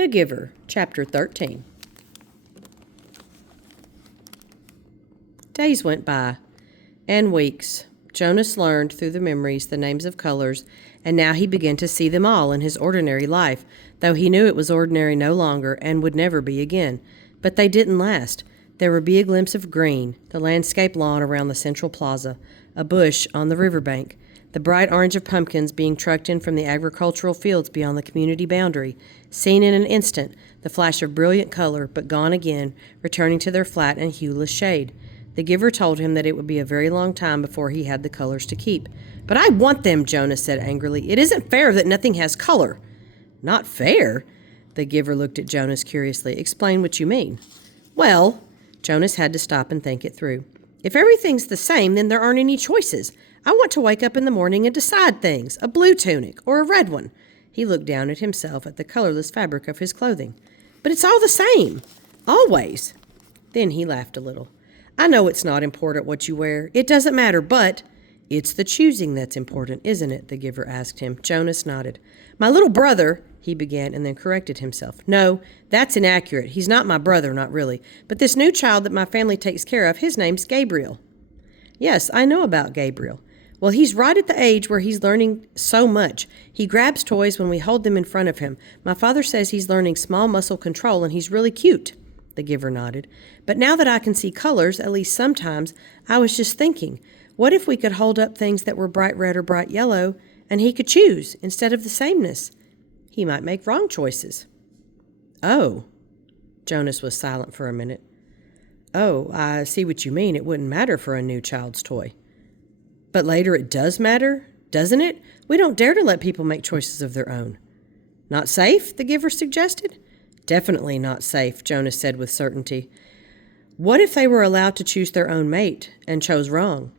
The Giver, Chapter 13. Days went by, and weeks. Jonas learned through the memories the names of colors, and now he began to see them all in his ordinary life, though he knew it was ordinary no longer and would never be again. But they didn't last. There would be a glimpse of green, the landscape lawn around the central plaza, a bush on the riverbank, the bright orange of pumpkins being trucked in from the agricultural fields beyond the community boundary, seen in an instant, the flash of brilliant color, but gone again, returning to their flat and hueless shade. The Giver told him that it would be a very long time before he had the colors to keep. "But I want them," Jonas said angrily. "It isn't fair that nothing has color." "Not fair?" The Giver looked at Jonas curiously. "Explain what you mean." "Well," Jonas had to stop and think it through. "If everything's the same, then there aren't any choices. I want to wake up in the morning and decide things, a blue tunic or a red one." He looked down at himself, at the colorless fabric of his clothing. "But it's all the same. Always." Then he laughed a little. "I know it's not important what you wear. It doesn't matter, but—" "It's the choosing that's important, isn't it?" the Giver asked him. Jonas nodded. "My little brother," he began, and then corrected himself. "No, that's inaccurate. He's not my brother, not really. But this new child that my family takes care of, his name's Gabriel." "Yes, I know about Gabriel." "Well, he's right at the age where he's learning so much. He grabs toys when we hold them in front of him. My father says he's learning small muscle control, and he's really cute." The Giver nodded. "But now that I can see colors, at least sometimes, I was just thinking, what if we could hold up things that were bright red or bright yellow, and he could choose instead of the sameness? He might make wrong choices." "Oh." Jonas was silent for a minute. "Oh, I see what you mean. It wouldn't matter for a new child's toy." "But later it does matter, doesn't it? We don't dare to let people make choices of their own." "Not safe?" the Giver suggested. "Definitely not safe," Jonas said with certainty. "What if they were allowed to choose their own mate and chose wrong?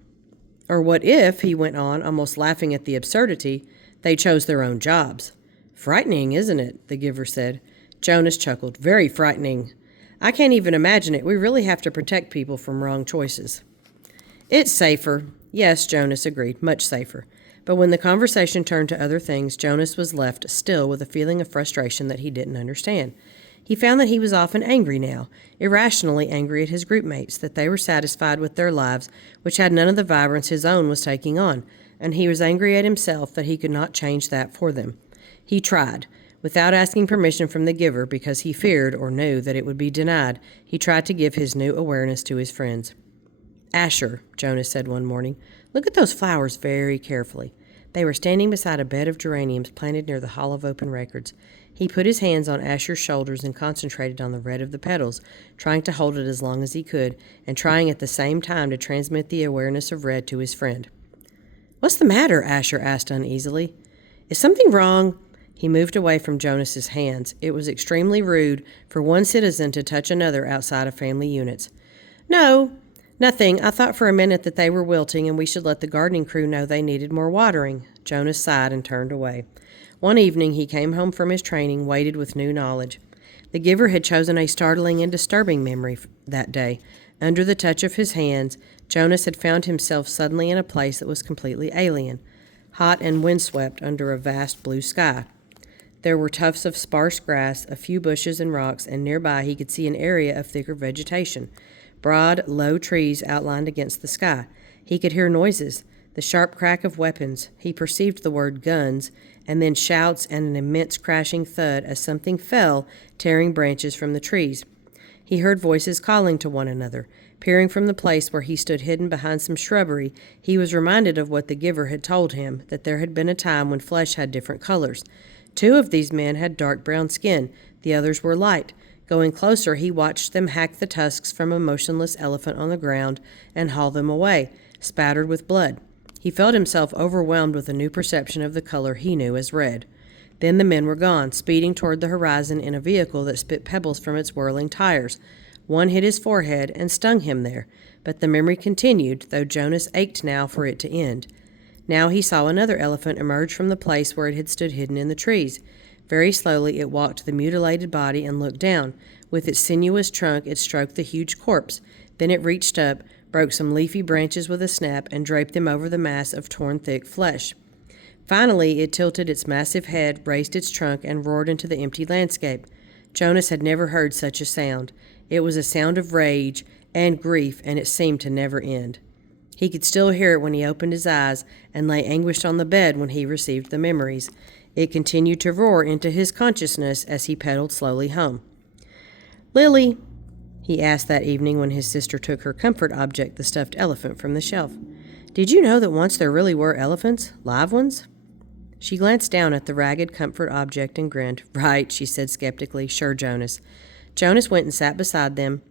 Or what if," he went on, almost laughing at the absurdity, "they chose their own jobs?" "Frightening, isn't it?" the Giver said. Jonas chuckled. "Very frightening. I can't even imagine it. We really have to protect people from wrong choices." "It's safer." "Yes," Jonas agreed, "much safer." But when the conversation turned to other things, Jonas was left still with a feeling of frustration that he didn't understand. He found that he was often angry now, irrationally angry at his group mates, that they were satisfied with their lives, which had none of the vibrance his own was taking on, and he was angry at himself that he could not change that for them. He tried. Without asking permission from the Giver, because he feared or knew that it would be denied, he tried to give his new awareness to his friends. "Asher," Jonas said one morning, "look at those flowers very carefully." They were standing beside a bed of geraniums planted near the Hall of Open Records. He put his hands on Asher's shoulders and concentrated on the red of the petals, trying to hold it as long as he could, and trying at the same time to transmit the awareness of red to his friend. "What's the matter?" Asher asked uneasily. "Is something wrong?" He moved away from Jonas's hands. It was extremely rude for one citizen to touch another outside of family units. "No, nothing. I thought for a minute that they were wilting and we should let the gardening crew know they needed more watering." Jonas sighed and turned away. One evening he came home from his training, weighted with new knowledge. The Giver had chosen a startling and disturbing memory that day. Under the touch of his hands, Jonas had found himself suddenly in a place that was completely alien, hot and windswept under a vast blue sky. There were tufts of sparse grass, a few bushes and rocks, and nearby he could see an area of thicker vegetation. Broad, low trees outlined against the sky. He could hear noises, the sharp crack of weapons. He perceived the word guns, and then shouts and an immense crashing thud as something fell, tearing branches from the trees. He heard voices calling to one another. Peering from the place where he stood hidden behind some shrubbery, he was reminded of what the Giver had told him, that there had been a time when flesh had different colors. 2 of these men had dark brown skin, the others were light. Going closer, he watched them hack the tusks from a motionless elephant on the ground and haul them away, spattered with blood. He felt himself overwhelmed with a new perception of the color he knew as red. Then the men were gone, speeding toward the horizon in a vehicle that spit pebbles from its whirling tires. One hit his forehead and stung him there, but the memory continued, though Jonas ached now for it to end. Now he saw another elephant emerge from the place where it had stood hidden in the trees. Very slowly it walked to the mutilated body and looked down. With its sinuous trunk it stroked the huge corpse. Then it reached up, broke some leafy branches with a snap, and draped them over the mass of torn thick flesh. Finally, it tilted its massive head, raised its trunk, and roared into the empty landscape. Jonas had never heard such a sound. It was a sound of rage and grief, and it seemed to never end. He could still hear it when he opened his eyes and lay anguished on the bed when he received the memories. It continued to roar into his consciousness as he pedaled slowly home. "Lily," he asked that evening when his sister took her comfort object, the stuffed elephant, from the shelf, "did you know that once there really were elephants? Live ones?" She glanced down at the ragged comfort object and grinned. "Right," she said skeptically. "Sure, Jonas." Jonas went and sat beside them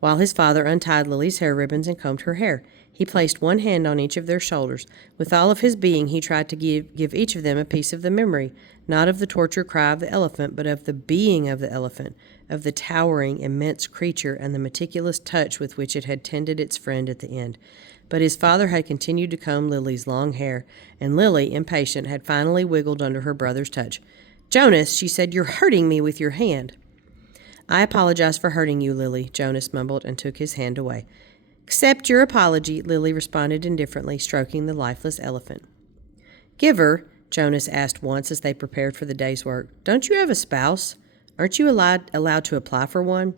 while his father untied Lily's hair ribbons and combed her hair. He placed one hand on each of their shoulders. With all of his being, he tried to give each of them a piece of the memory, not of the torture cry of the elephant, but of the being of the elephant, of the towering, immense creature and the meticulous touch with which it had tended its friend at the end. But his father had continued to comb Lily's long hair, and Lily, impatient, had finally wiggled under her brother's touch. "Jonas," she said, "you're hurting me with your hand." "I apologize for hurting you, Lily," Jonas mumbled and took his hand away. "Accept your apology," Lily responded indifferently, stroking the lifeless elephant. "Giver," Jonas asked once as they prepared for the day's work, "don't you have a spouse? Aren't you allowed to apply for one?"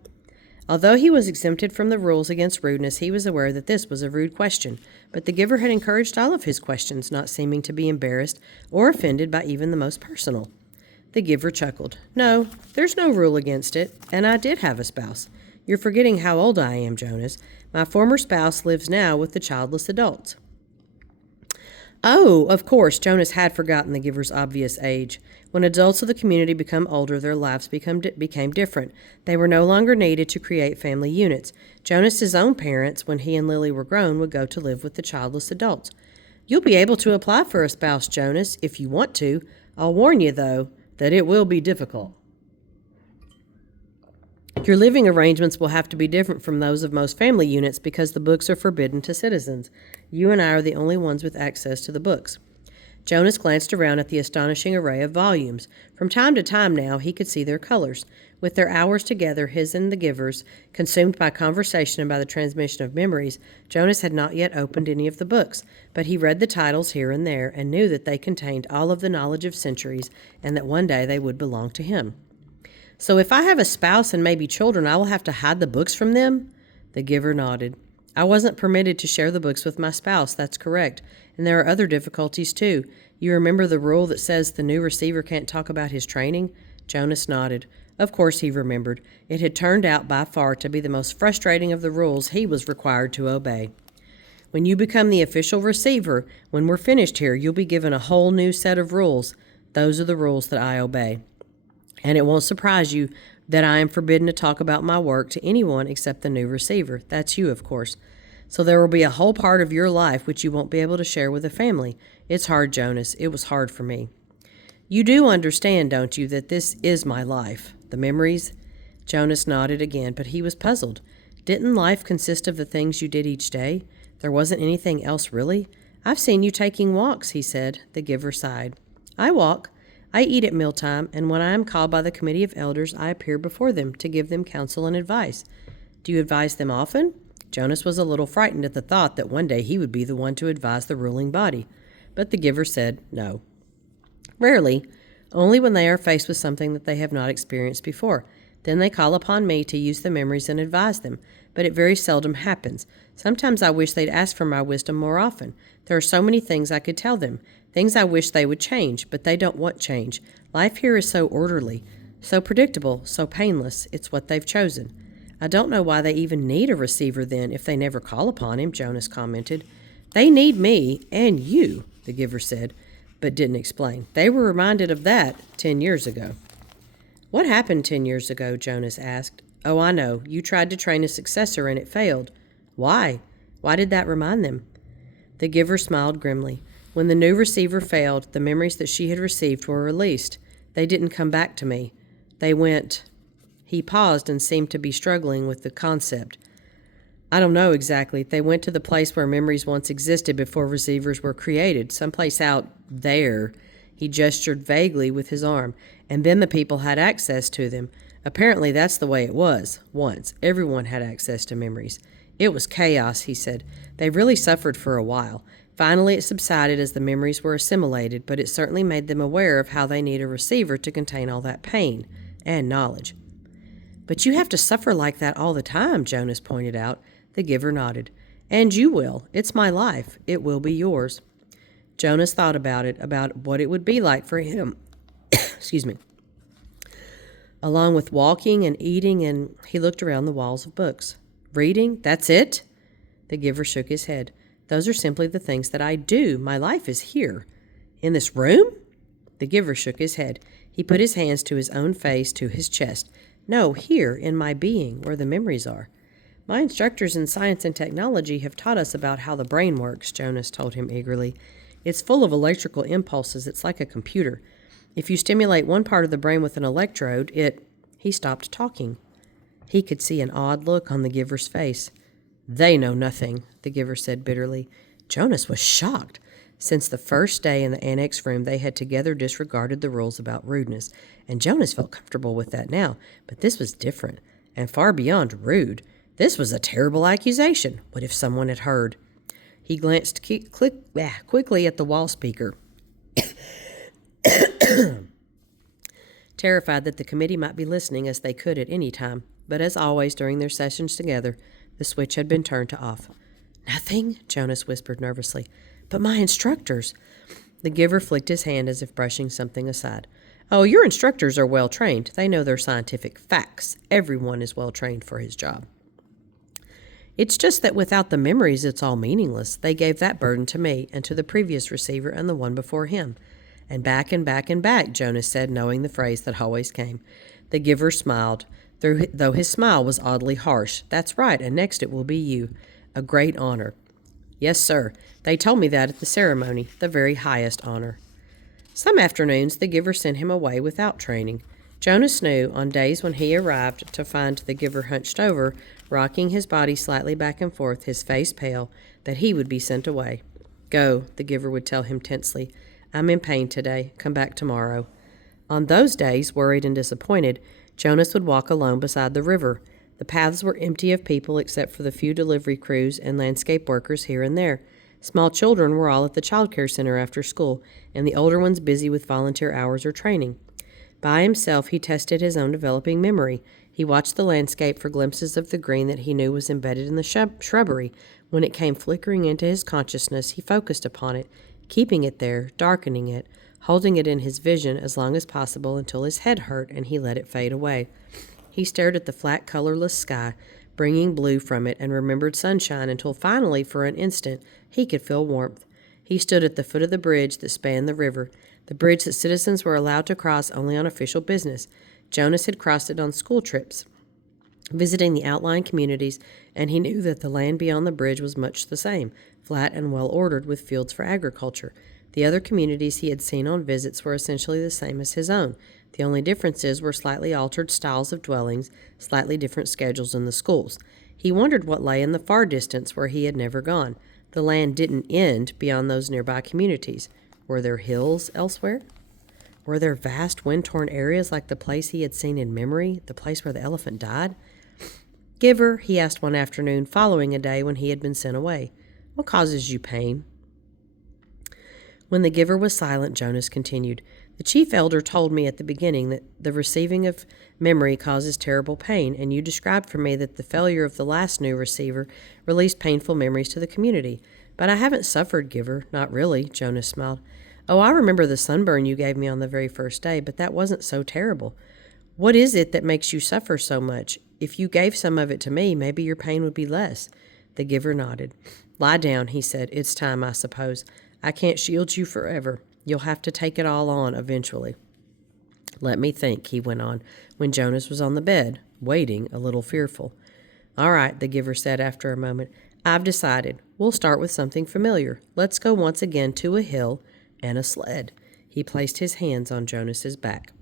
Although he was exempted from the rules against rudeness, he was aware that this was a rude question, but the giver had encouraged all of his questions, not seeming to be embarrassed or offended by even the most personal. The giver chuckled. "No, there's no rule against it, and I did have a spouse. You're forgetting how old I am, Jonas. My former spouse lives now with the childless adults." Oh, of course, Jonas had forgotten the giver's obvious age. When adults of the community become older, their lives became different. They were no longer needed to create family units. Jonas's own parents, when he and Lily were grown, would go to live with the childless adults. "You'll be able to apply for a spouse, Jonas, if you want to. I'll warn you, though, that it will be difficult. Your living arrangements will have to be different from those of most family units because the books are forbidden to citizens. You and I are the only ones with access to the books." Jonas glanced around at the astonishing array of volumes. From time to time now, he could see their colors. With their hours together, his and the giver's, consumed by conversation and by the transmission of memories, Jonas had not yet opened any of the books, but he read the titles here and there and knew that they contained all of the knowledge of centuries and that one day they would belong to him. "So if I have a spouse and maybe children, I will have to hide the books from them?" The giver nodded. "I wasn't permitted to share the books with my spouse, that's correct. And there are other difficulties, too. You remember the rule that says the new receiver can't talk about his training?" Jonas nodded. Of course he remembered. It had turned out by far to be the most frustrating of the rules he was required to obey. "When you become the official receiver, when we're finished here, you'll be given a whole new set of rules. Those are the rules that I obey. And it won't surprise you that I am forbidden to talk about my work to anyone except the new receiver. That's you, of course. So there will be a whole part of your life which you won't be able to share with the family. It's hard, Jonas. It was hard for me." "You do understand, don't you, that this is my life? The memories?" Jonas nodded again, but he was puzzled. Didn't life consist of the things you did each day? There wasn't anything else, really? "I've seen you taking walks," he said. The giver sighed. "I walk. I eat at mealtime, and when I am called by the committee of elders, I appear before them to give them counsel and advice." "Do you advise them often?" Jonas was a little frightened at the thought that one day he would be the one to advise the ruling body. But the giver said no. "Rarely, only when they are faced with something that they have not experienced before. Then they call upon me to use the memories and advise them, but it very seldom happens. Sometimes I wish they'd ask for my wisdom more often. There are so many things I could tell them, things I wish they would change, but they don't want change. Life here is so orderly, so predictable, so painless. It's what they've chosen." "I don't know why they even need a receiver then, if they never call upon him," Jonas commented. "They need me, and you," the giver said, but didn't explain. "They were reminded of that 10 years ago." "What happened 10 years ago?" Jonas asked. "Oh, I know. You tried to train a successor, and it failed. Why? Why did that remind them?" The giver smiled grimly. "When the new receiver failed, the memories that she had received were released. They didn't come back to me. They went—" He paused and seemed to be struggling with the concept. "I don't know exactly. They went to the place where memories once existed before receivers were created, someplace out there." He gestured vaguely with his arm. "And then the people had access to them. Apparently that's the way it was. Once. Everyone had access to memories. It was chaos," he said. "They really suffered for a while. Finally it subsided as the memories were assimilated, but it certainly made them aware of how they need a receiver to contain all that pain and knowledge." But you have to suffer like that all the time, Jonas pointed out. The giver nodded. And you will. It's my life. It will be yours. Jonas thought about what it would be like for him. Excuse me. Along with walking and eating, and he looked around the walls of books. Reading? That's it? The giver shook his head. Those are simply the things that I do. My life is here. In this room? The giver shook his head. He put his hands to his own face, to his chest. No, here, in my being, where the memories are. My instructors in science and technology have taught us about how the brain works, Jonas told him eagerly. It's full of electrical impulses. It's like a computer. If you stimulate one part of the brain with an electrode, He stopped talking. He could see an odd look on the giver's face. They know nothing, the giver said bitterly. Jonas was shocked. Since the first day in the annex room, they had together disregarded the rules about rudeness, and Jonas felt comfortable with that now. But this was different, and far beyond rude. This was a terrible accusation. What if someone had heard? He glanced quickly at the wall speaker, terrified that the committee might be listening, as they could at any time. But as always during their sessions together, the switch had been turned to off. Nothing? Jonas whispered nervously. But my instructors. The giver flicked his hand as if brushing something aside. Oh, your instructors are well trained. They know their scientific facts. Everyone is well trained for his job. It's just that without the memories, it's all meaningless. They gave that burden to me and to the previous receiver and the one before him. And back and back and back, Jonas said, knowing the phrase that always came. The giver smiled, though his smile was oddly harsh. That's right, and next it will be you. A great honor. Yes, sir. They told me that at the ceremony, the very highest honor. Some afternoons, the giver sent him away without training. Jonas knew, on days when he arrived to find the giver hunched over, rocking his body slightly back and forth, his face pale, that he would be sent away. Go, the giver would tell him tensely. I'm in pain today. Come back tomorrow. On those days, worried and disappointed, Jonas would walk alone beside the river. The paths were empty of people except for the few delivery crews and landscape workers here and there. Small children were all at the child care center after school, and the older ones busy with volunteer hours or training. By himself, he tested his own developing memory. He watched the landscape for glimpses of the green that he knew was embedded in the shrubbery. When it came flickering into his consciousness, he focused upon it, keeping it there, darkening it, holding it in his vision as long as possible until his head hurt and he let it fade away. He stared at the flat, colorless sky, bringing blue from it, and remembered sunshine until finally, for an instant, he could feel warmth. He stood at the foot of the bridge that spanned the river, the bridge that citizens were allowed to cross only on official business. Jonas had crossed it on school trips, visiting the outlying communities, and he knew that the land beyond the bridge was much the same, flat and well-ordered with fields for agriculture. The other communities he had seen on visits were essentially the same as his own. The only differences were slightly altered styles of dwellings, slightly different schedules in the schools. He wondered what lay in the far distance where he had never gone. The land didn't end beyond those nearby communities. Were there hills elsewhere? Were there vast, wind-torn areas like the place he had seen in memory, the place where the elephant died? Giver, he asked one afternoon, following a day when he had been sent away, what causes you pain? When the giver was silent, Jonas continued, the chief elder told me at the beginning that the receiving of memory causes terrible pain, and you described for me that the failure of the last new receiver released painful memories to the community. But I haven't suffered, Giver. Not really, Jonas smiled. Oh, I remember the sunburn you gave me on the very first day, but that wasn't so terrible. What is it that makes you suffer so much? If you gave some of it to me, maybe your pain would be less. The giver nodded. Lie down, he said. It's time, I suppose. I can't shield you forever. You'll have to take it all on eventually. Let me think, he went on, when Jonas was on the bed, waiting, a little fearful. All right, the giver said after a moment. I've decided. We'll start with something familiar. Let's go once again to a hill and a sled. He placed his hands on Jonas's back.